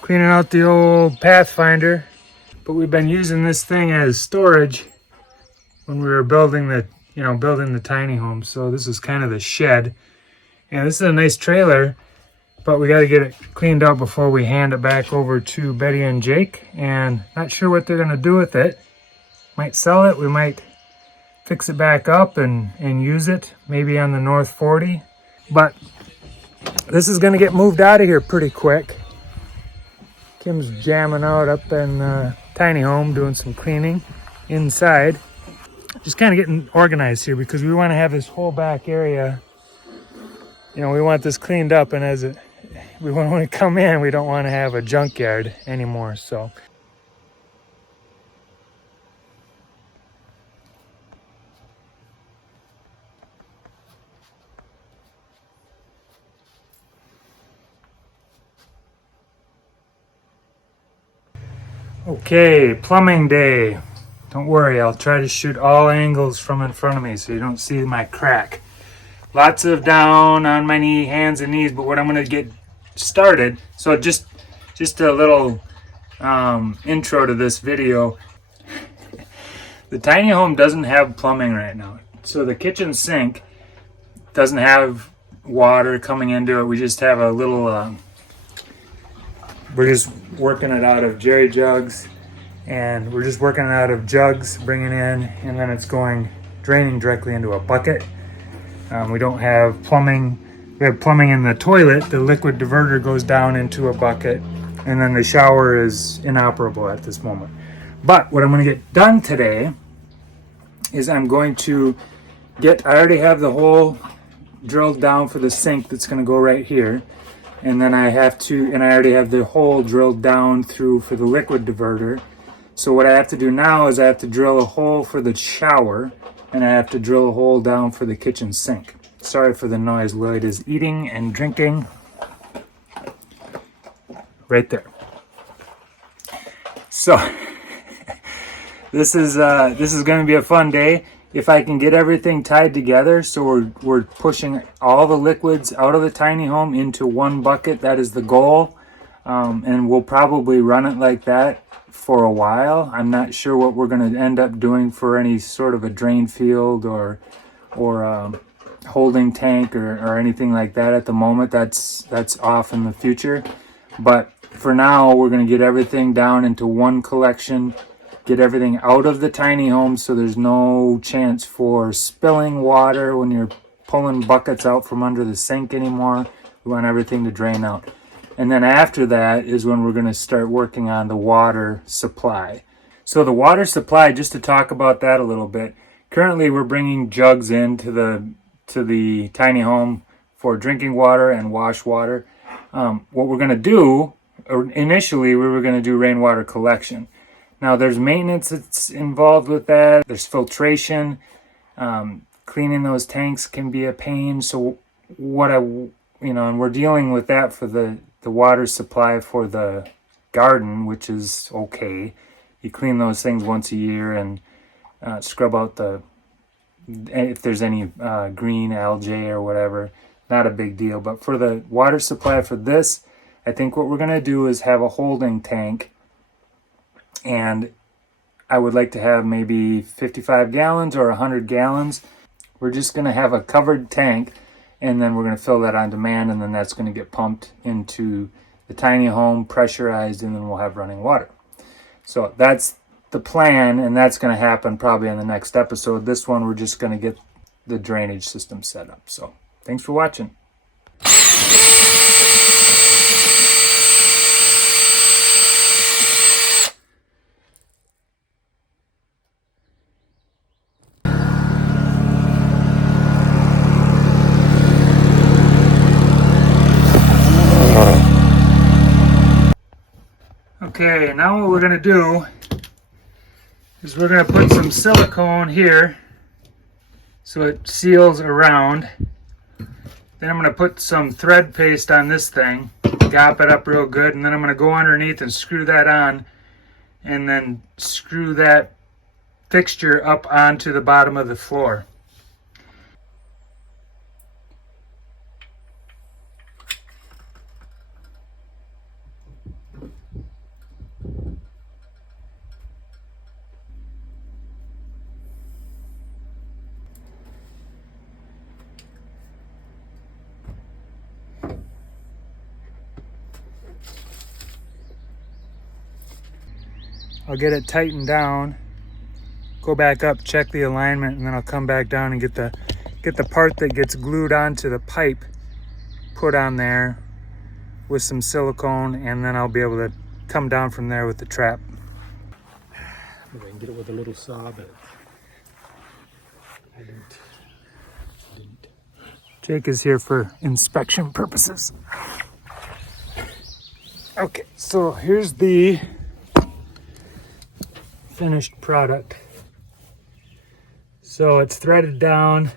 Cleaning out the old Pathfinder, but we've been using this thing as storage when we were building the tiny home. So this is kind of the shed. And this is a nice trailer, but we got to get it cleaned out before we hand it back over to Betty and Jake. And not sure what they're going to do with it. Might sell it. We might fix it back up and use it maybe on the North 40. But this is going to get moved out of here pretty quick. Kim's jamming out up in tiny home doing some cleaning inside. Just kind of getting organized here because we want to have this whole back area. We want this cleaned up, and when we come in, we don't want to have a junkyard anymore. So. Okay, plumbing day. Don't worry, I'll try to shoot all angles from in front of me so you don't see my crack. Lots of down on my knee, hands and knees, but what I'm going to get started, so just a little intro to this video. The tiny home doesn't have plumbing right now. So the kitchen sink doesn't have water coming into it. We just have a little... We're just working it out of jerry jugs, and we're just working it out of jugs, bringing in, and then it's draining directly into a bucket. We don't have plumbing. We have plumbing in the toilet. The liquid diverter goes down into a bucket, and then the shower is inoperable at this moment. But what I'm going to get done today is I'm going to I already have the hole drilled down for the sink that's going to go right here. And then I already have the hole drilled down through for the liquid diverter. So what I have to do now is I have to drill a hole for the shower, and I have to drill a hole down for the kitchen sink. Sorry for the noise. Lloyd is eating and drinking right there. So this is going to be a fun day. If I can get everything tied together, so we're pushing all the liquids out of the tiny home into one bucket, that is the goal. And we'll probably run it like that for a while. I'm not sure what we're going to end up doing for any sort of a drain field or holding tank or anything like that at the moment. That's off in the future. But for now, we're going to get everything down into one collection. Get everything out of the tiny home so there's no chance for spilling water when you're pulling buckets out from under the sink anymore. We want everything to drain out. And then after that is when we're going to start working on the water supply. So the water supply, just to talk about that a little bit, currently we're bringing jugs into the tiny home for drinking water and wash water. What we're going to do, or initially we were going to do rainwater collection. Now, there's maintenance that's involved with that. There's filtration. Cleaning those tanks can be a pain. So and we're dealing with that for the water supply for the garden, which is okay. You clean those things once a year and scrub out if there's any green algae or whatever. Not a big deal. But for the water supply for this, I think what we're going to do is have a holding tank. And I would like to have maybe 55 gallons or 100 gallons. We're just going to have a covered tank, and then we're going to fill that on demand, and then that's going to get pumped into the tiny home, pressurized, and then we'll have running water. So that's the plan, and that's going to happen probably in the next episode. This one, we're just going to get the drainage system set up. So thanks for watching. Okay, now what we're going to do is we're going to put some silicone here so it seals around. Then I'm going to put some thread paste on this thing, gop it up real good, and then I'm going to go underneath and screw that on, and then screw that fixture up onto the bottom of the floor. I'll get it tightened down, go back up, check the alignment, and then I'll come back down and get the part that gets glued onto the pipe put on there with some silicone, and then I'll be able to come down from there with the trap. Maybe I can get it with a little saw, but I didn't. Jake is here for inspection purposes. Okay, so here's the finished product. So it's threaded down,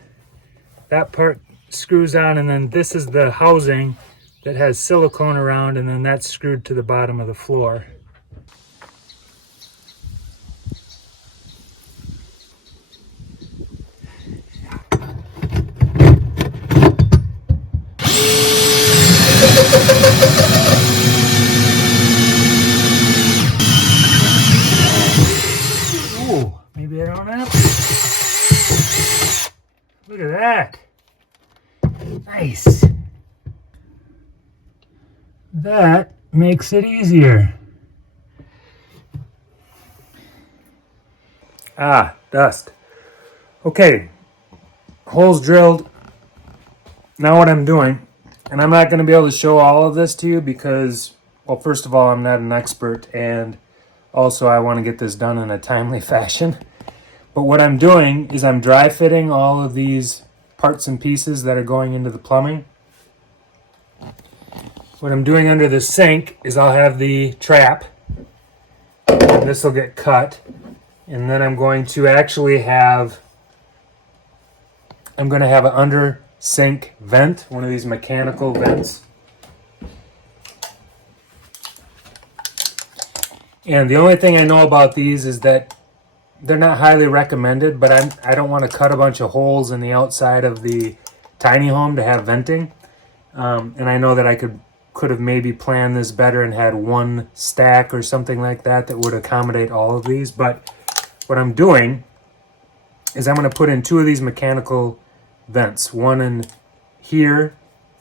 that part screws on, and then this is the housing that has silicone around, and then that's screwed to the bottom of the floor. Ooh, maybe I don't have to. Look at that. Nice. That makes it easier. Ah, dust. Okay, holes drilled. Now what I'm doing, and I'm not going to be able to show all of this to you because, well, first of all, I'm not an expert, and also I want to get this done in a timely fashion. But what I'm doing is I'm dry fitting all of these parts and pieces that are going into the plumbing. What I'm doing under the sink is I'll have the trap, and this will get cut, and then I'm going to actually have an under sink vent, one of these mechanical vents. And the only thing I know about these is that they're not highly recommended, but I don't want to cut a bunch of holes in the outside of the tiny home to have venting. And I know that I could have maybe planned this better and had one stack or something like that would accommodate all of these. But what I'm doing is I'm going to put in two of these mechanical vents. One in here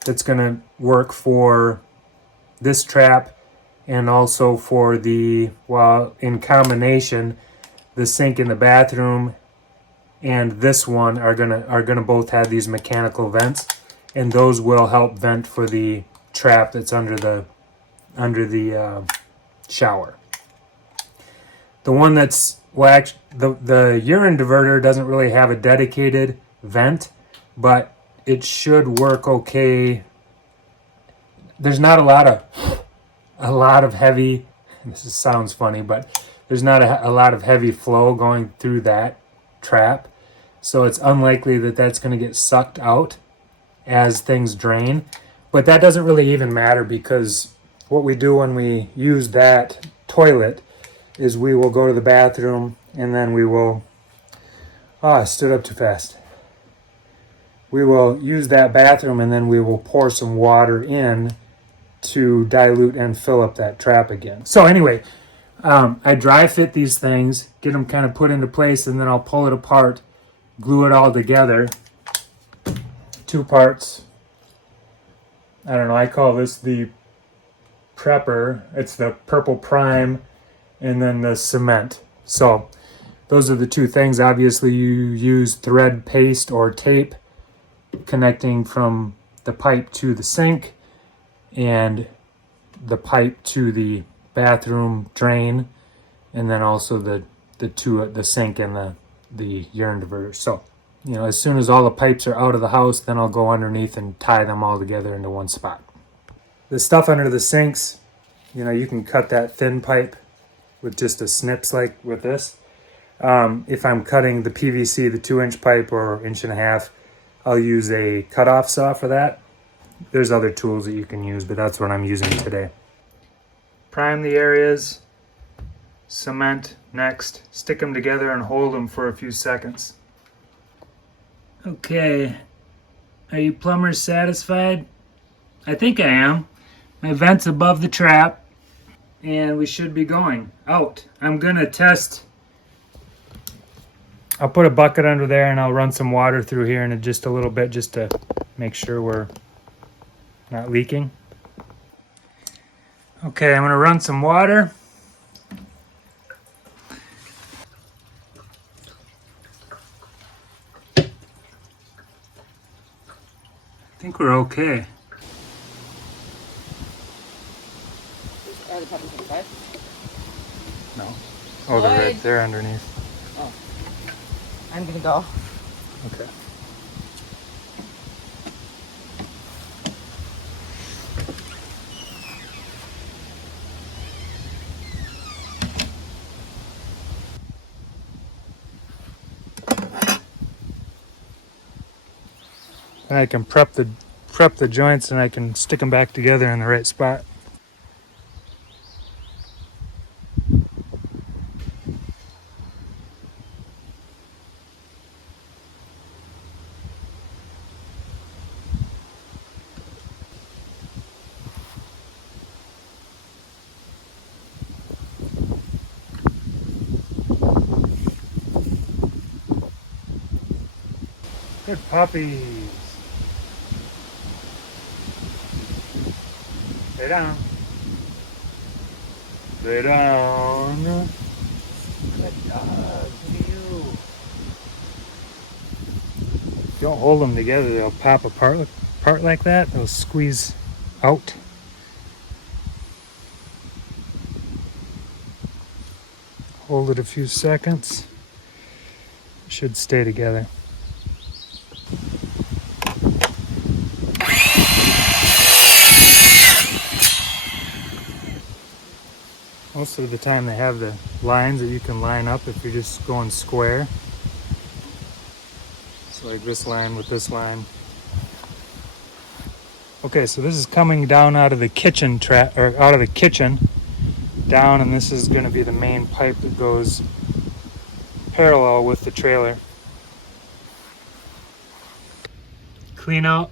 that's going to work for this trap, and also for the, well, in combination, the sink in the bathroom and this one are gonna both have these mechanical vents, and those will help vent for the trap that's under the shower. The one that's, well, actually, the urine diverter doesn't really have a dedicated vent, but it should work okay. There's not a lot of heavy, this sounds funny, but there's not a lot of heavy flow going through that trap. So it's unlikely that that's going to get sucked out as things drain. But that doesn't really even matter, because what we do when we use that toilet is we will go to the bathroom, and then we will, I stood up too fast. We will use that bathroom, and then we will pour some water in to dilute and fill up that trap again. So anyway, I dry fit these things, get them kind of put into place, and then I'll pull it apart, glue it all together. Two parts. I don't know, I call this the prepper. It's the purple prime, and then the cement. So those are the two things. Obviously you use thread paste or tape connecting from the pipe to the sink and the pipe to the bathroom drain, and then also the sink and the urine diverter. So, you know, as soon as all the pipes are out of the house, then I'll go underneath and tie them all together into one spot. The stuff under the sinks, you know, you can cut that thin pipe with just a snips like with this. If I'm cutting the PVC, the 2-inch pipe or 1.5 inch, I'll use a cutoff saw for that. There's other tools that you can use, but that's what I'm using today. Prime the areas, cement next, stick them together and hold them for a few seconds. Okay, are you plumbers satisfied? I think I am. My vent's above the trap, and we should be going out. I'm gonna test. I'll put a bucket under there, and I'll run some water through here in just a little bit, just to make sure we're not leaking. Okay, I'm gonna run some water. I think we're okay. Are the puppies inside? No. Oh, they're right there underneath. Oh. I'm gonna go. Okay. And I can prep the joints and I can stick them back together in the right spot. Good puppies. Lay down. Lay down. Good dog. You. Don't hold them together, they'll pop apart like that. They'll squeeze out. Hold it a few seconds. It should stay together. Most of the time they have the lines that you can line up if you're just going square. So like this line with this line. Okay, so this is coming down out of the kitchen out of the kitchen down, and this is going to be the main pipe that goes parallel with the trailer. Clean out.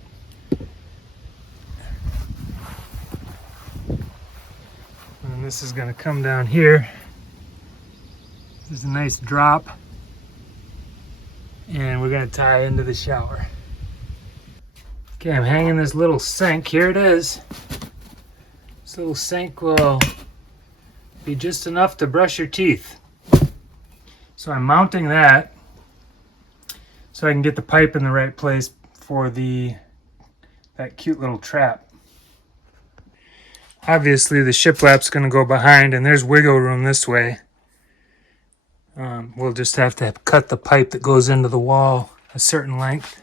And this is going to come down here. There's a nice drop. And we're going to tie into the shower. Okay, I'm hanging this little sink. Here it is. This little sink will be just enough to brush your teeth. So I'm mounting that so I can get the pipe in the right place for that cute little trap. Obviously the shiplap's going to go behind, and there's wiggle room this way. We'll just have to cut the pipe that goes into the wall a certain length.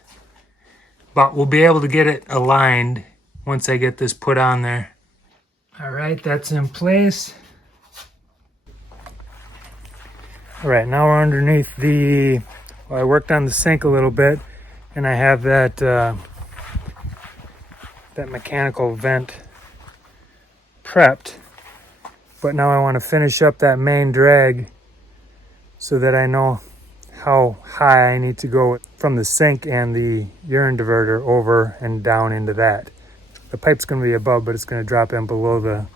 But we'll be able to get it aligned once I get this put on there. All right, that's in place. All right, now we're underneath I worked on the sink a little bit, and I have that mechanical vent prepped. But now I want to finish up that main drag so that I know how high I need to go from the sink and the urine diverter over and down into that. The pipe's going to be above, but it's going to drop in below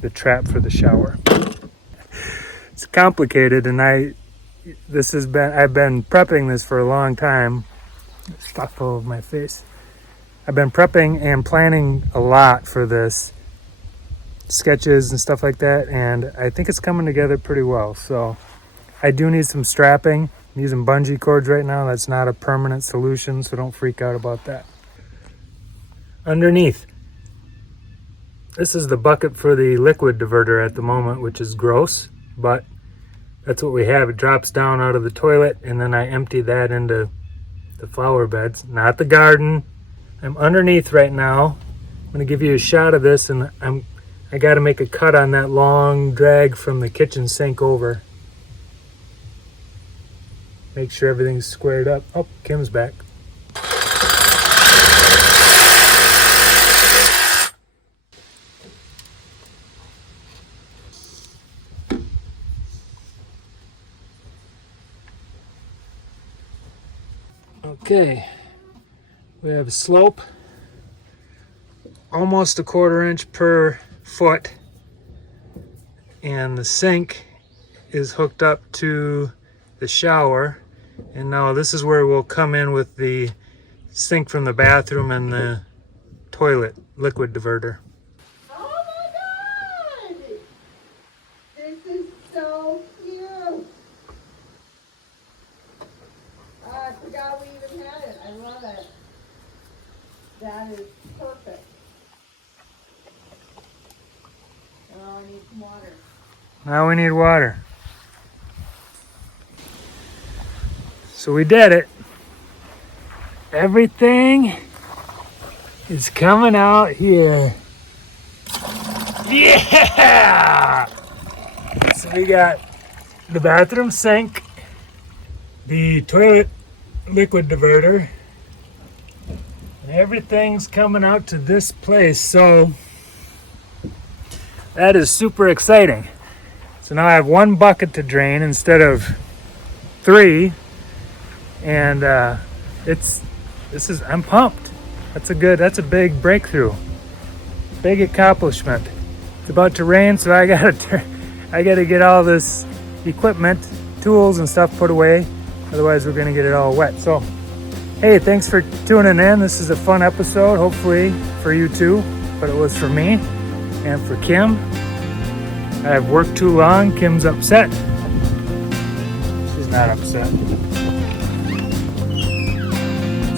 the trap for the shower. It's complicated, and I've been prepping this for a long time. Stuff all over my face. I've been prepping and planning a lot for this, sketches and stuff like that, and I think it's coming together pretty well. So I do need some strapping. I'm using bungee cords right now. That's not a permanent solution, so don't freak out about that. Underneath, this is the bucket for the liquid diverter at the moment, which is gross, but that's what we have. It drops down out of the toilet, and then I empty that into the flower beds, not the garden. I'm underneath right now. I'm going to give you a shot of this, and I got to make a cut on that long drag from the kitchen sink over. Make sure everything's squared up. Oh, Kim's back. Okay, we have a slope, almost 1/4 inch per foot, and the sink is hooked up to the shower. And now this is where we'll come in with the sink from the bathroom and the toilet liquid diverter. Oh my God! This is so cute! I forgot we even had it. I love it. That is perfect. Oh, I need some water. Now we need water. So we did it. Everything is coming out here. Yeah! So we got the bathroom sink, the toilet liquid diverter, and everything's coming out to this place. So that is super exciting. So now I have one bucket to drain instead of 3, and I'm pumped. That's a big breakthrough, big accomplishment. It's about to rain, so I gotta get all this equipment, tools and stuff put away. Otherwise we're gonna get it all wet. So hey, thanks for tuning in. This is a fun episode, hopefully for you too, but it was for me and for Kim. I've worked too long. Kim's upset. She's not upset.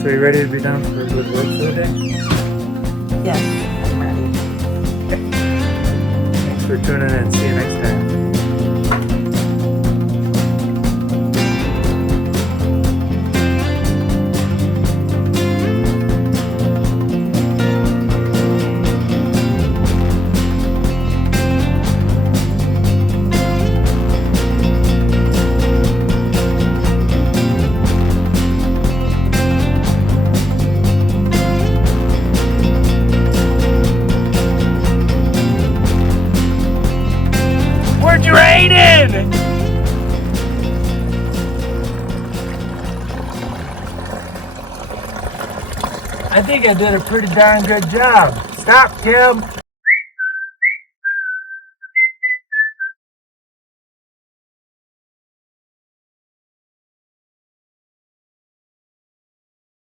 So you ready to be done with work for the day? Yes, I'm ready. Thanks for tuning in. See you next time. We're draining! I think I did a pretty darn good job. Stop, Kim.